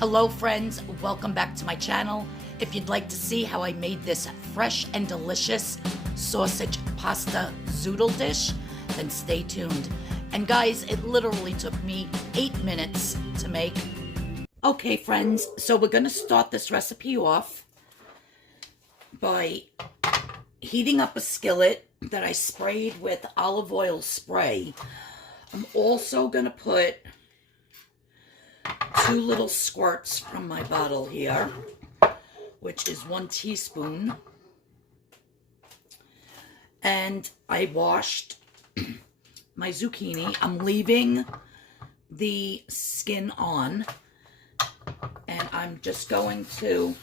Hello friends, welcome back to my channel. If you'd like to see how I made this fresh and delicious sausage pasta zoodle dish, then stay tuned. And guys, it literally took me 8 minutes to make. Okay friends, so we're gonna start this recipe off by heating up a skillet that I sprayed with olive oil spray. I'm also gonna put 2 little squirts from my bottle here, which is 1 teaspoon. And I washed my zucchini. I'm leaving the skin on, and I'm just going to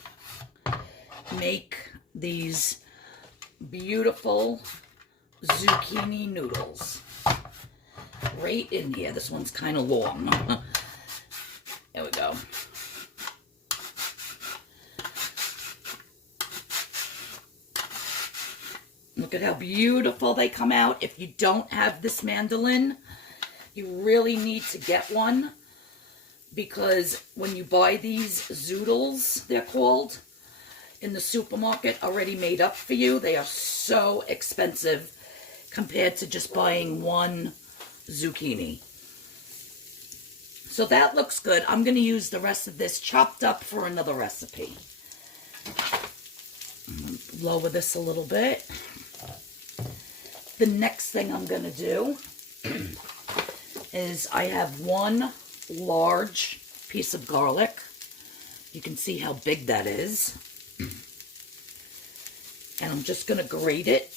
make these beautiful zucchini noodles right in here. This one's kind of long. There we go. Look at how beautiful they come out. If you don't have this mandolin, you really need to get one, because when you buy these zoodles, they're called, in the supermarket already made up for you, they are so expensive compared to just buying one zucchini. So that looks good. I'm going to use the rest of this chopped up for another recipe. Lower this a little bit. The next thing I'm going to do is I have 1 large piece of garlic. You can see how big that is. And I'm just going to grate it.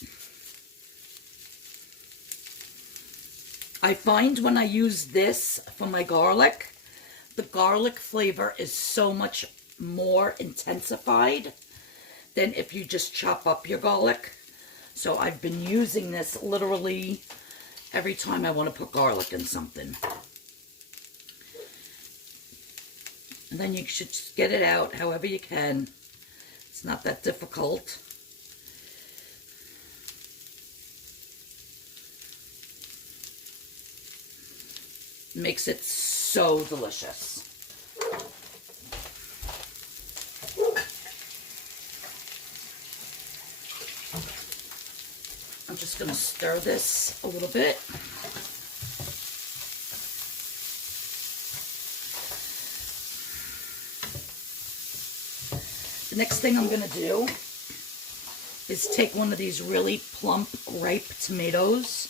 I find when I use this for my garlic, the garlic flavor is so much more intensified than if you just chop up your garlic. So I've been using this literally every time I want to put garlic in something. And then you should just get it out however you can. It's not that difficult. Makes it so delicious. I'm just going to stir this a little bit. The next thing I'm going to do is take one of these really plump, ripe tomatoes,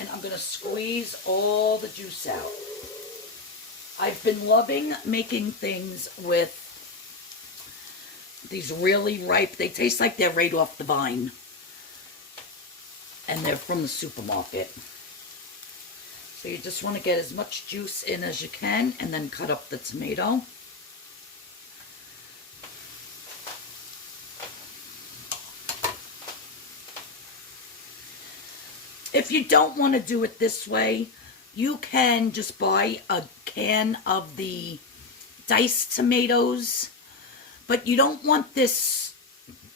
and I'm going to squeeze all the juice out. I've been loving making things with these really ripe, they taste like they're right off the vine. And they're from the supermarket. So you just want to get as much juice in as you can, and then cut up the tomato. If you don't want to do it this way, you can just buy a can of the diced tomatoes, but you don't want this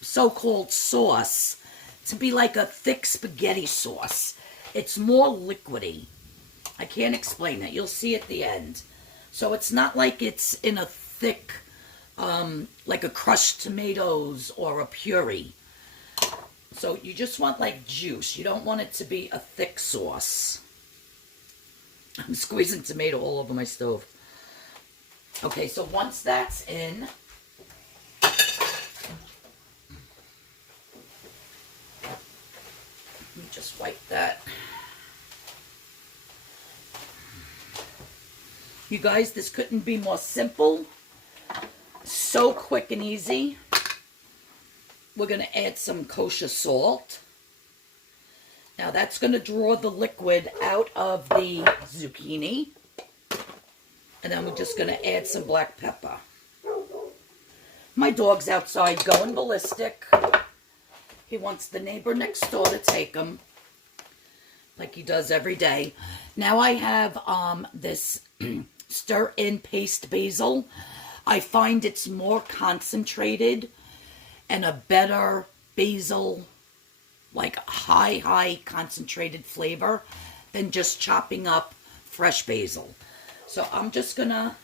so-called sauce to be like a thick spaghetti sauce. It's more liquidy. I can't explain it. You'll see at the end. So it's not like it's in a thick, like a crushed tomatoes or a puree. So you just want like juice. You don't want it to be a thick sauce. I'm squeezing tomato all over my stove. Okay, so once that's in, let me just wipe that. You guys, this couldn't be more simple. So quick and easy. We're going to add some kosher salt. Now that's going to draw the liquid out of the zucchini. And then we're just going to add some black pepper. My dog's outside going ballistic. He wants the neighbor next door to take him, like he does every day. Now I have this stir-in paste basil. I find it's more concentrated and a better basil, like high concentrated flavor than just chopping up fresh basil. So I'm just gonna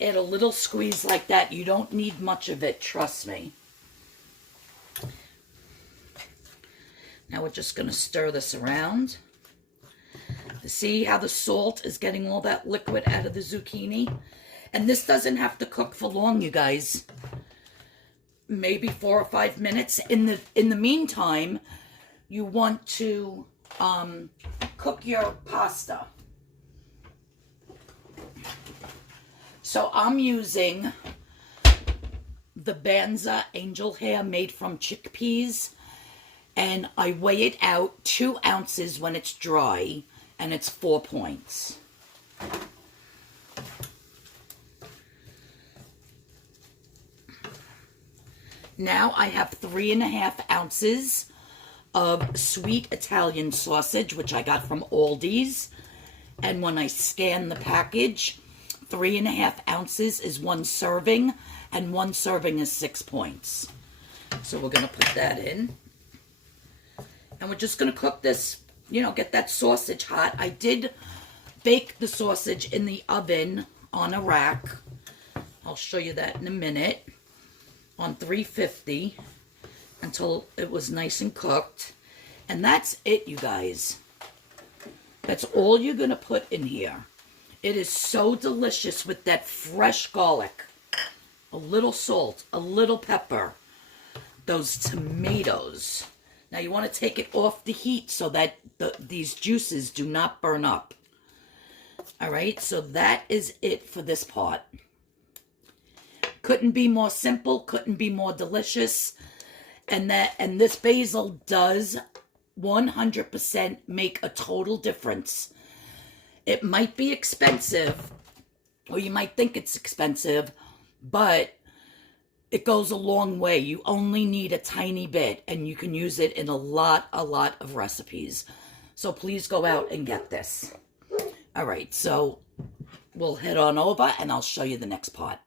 Add a little squeeze like that. You don't need much of it, trust me. Now we're just going to stir this around. See how the salt is getting all that liquid out of the zucchini? And this doesn't have to cook for long, you guys. Maybe 4 or 5 minutes. In the meantime, you want to cook your pasta. So I'm using the Banza angel hair made from chickpeas, and I weigh it out 2 ounces when it's dry, and it's 4 points. Now I have 3.5 ounces of sweet Italian sausage, which I got from Aldi's, and when I scan the package, 3.5 ounces is 1 serving, and 1 serving is 6 points. So we're going to put that in. And we're just going to cook this, you know, get that sausage hot. I did bake the sausage in the oven on a rack. I'll show you that in a minute. On 350 until it was nice and cooked. And that's it, you guys. That's all you're going to put in here. It is so delicious with that fresh garlic, a little salt, a little pepper, those tomatoes. Now you want to take it off the heat so that these juices do not burn up. All right, so that is it for this part. Couldn't be more simple, couldn't be more delicious. And this basil does 100% make a total difference. It might be expensive, or you might think it's expensive, but it goes a long way. You only need a tiny bit, and you can use it in a lot of recipes. So please go out and get this. All right, so we'll head on over, and I'll show you the next part.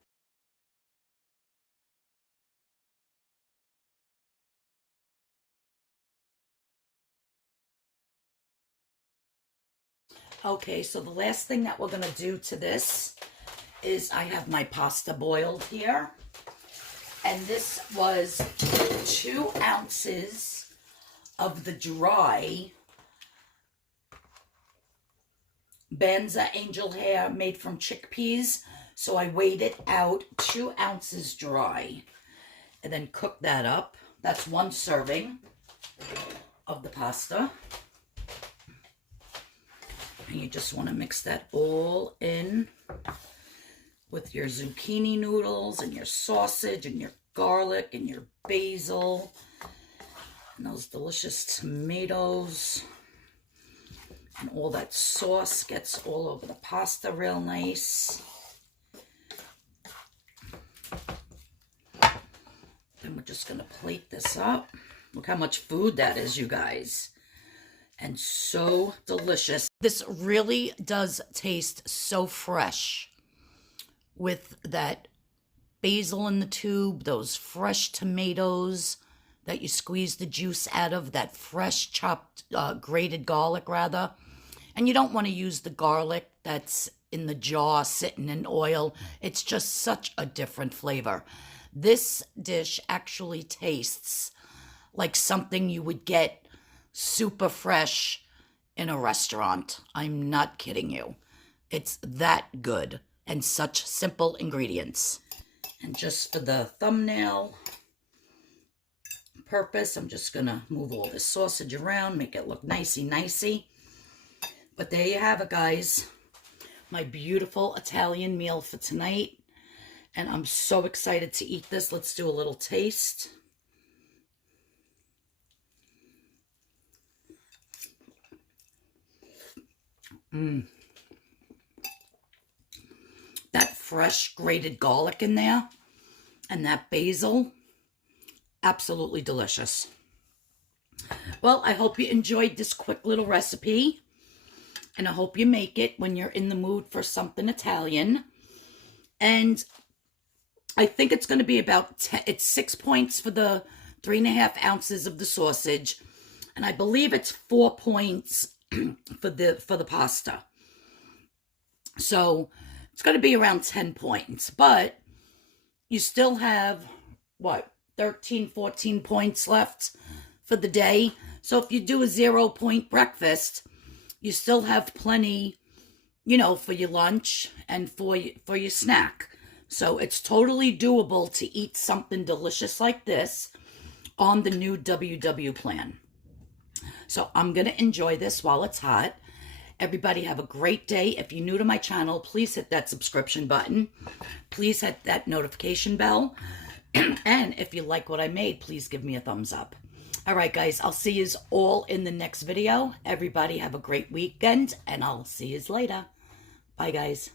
Okay, so the last thing that we're going to do to this is I have my pasta boiled here. And this was 2 ounces of the dry Banza angel hair made from chickpeas. So I weighed it out 2 ounces dry. And then cooked that up. That's 1 serving of the pasta. And you just want to mix that all in with your zucchini noodles and your sausage and your garlic and your basil and those delicious tomatoes. And all that sauce gets all over the pasta real nice. Then we're just going to plate this up. Look how much food that is, you guys. And so delicious. This really does taste so fresh with that basil in the tube, those fresh tomatoes that you squeeze the juice out of, that fresh chopped, grated garlic rather. And you don't want to use the garlic that's in the jar sitting in oil. It's just such a different flavor. This dish actually tastes like something you would get super fresh in a restaurant. I'm not kidding you. It's that good and such simple ingredients. And just for the thumbnail purpose, I'm just gonna move all this sausage around, make it look nicey. But there you have it, guys. My beautiful Italian meal for tonight. And I'm so excited to eat this. Let's do a little taste. That fresh grated garlic in there and that basil, absolutely delicious. Well, I hope you enjoyed this quick little recipe, and I hope you make it when you're in the mood for something Italian. And I think it's going to be about it's 6 points for the 3.5 ounces of the sausage, and I believe it's 4 points for the pasta. So It's going to be around 10 points, but you still have, what, 13, 14 points left for the day. So if you do a 0-point breakfast, you still have plenty, you know, for your lunch and for your snack. So it's totally doable to eat something delicious like this on the new WW plan. So I'm going to enjoy this while it's hot. Everybody have a great day. If you're new to my channel, please hit that subscription button. Please hit that notification bell. And if you like what I made, please give me a thumbs up. All right, guys, I'll see you all in the next video. Everybody have a great weekend, and I'll see you later. Bye, guys.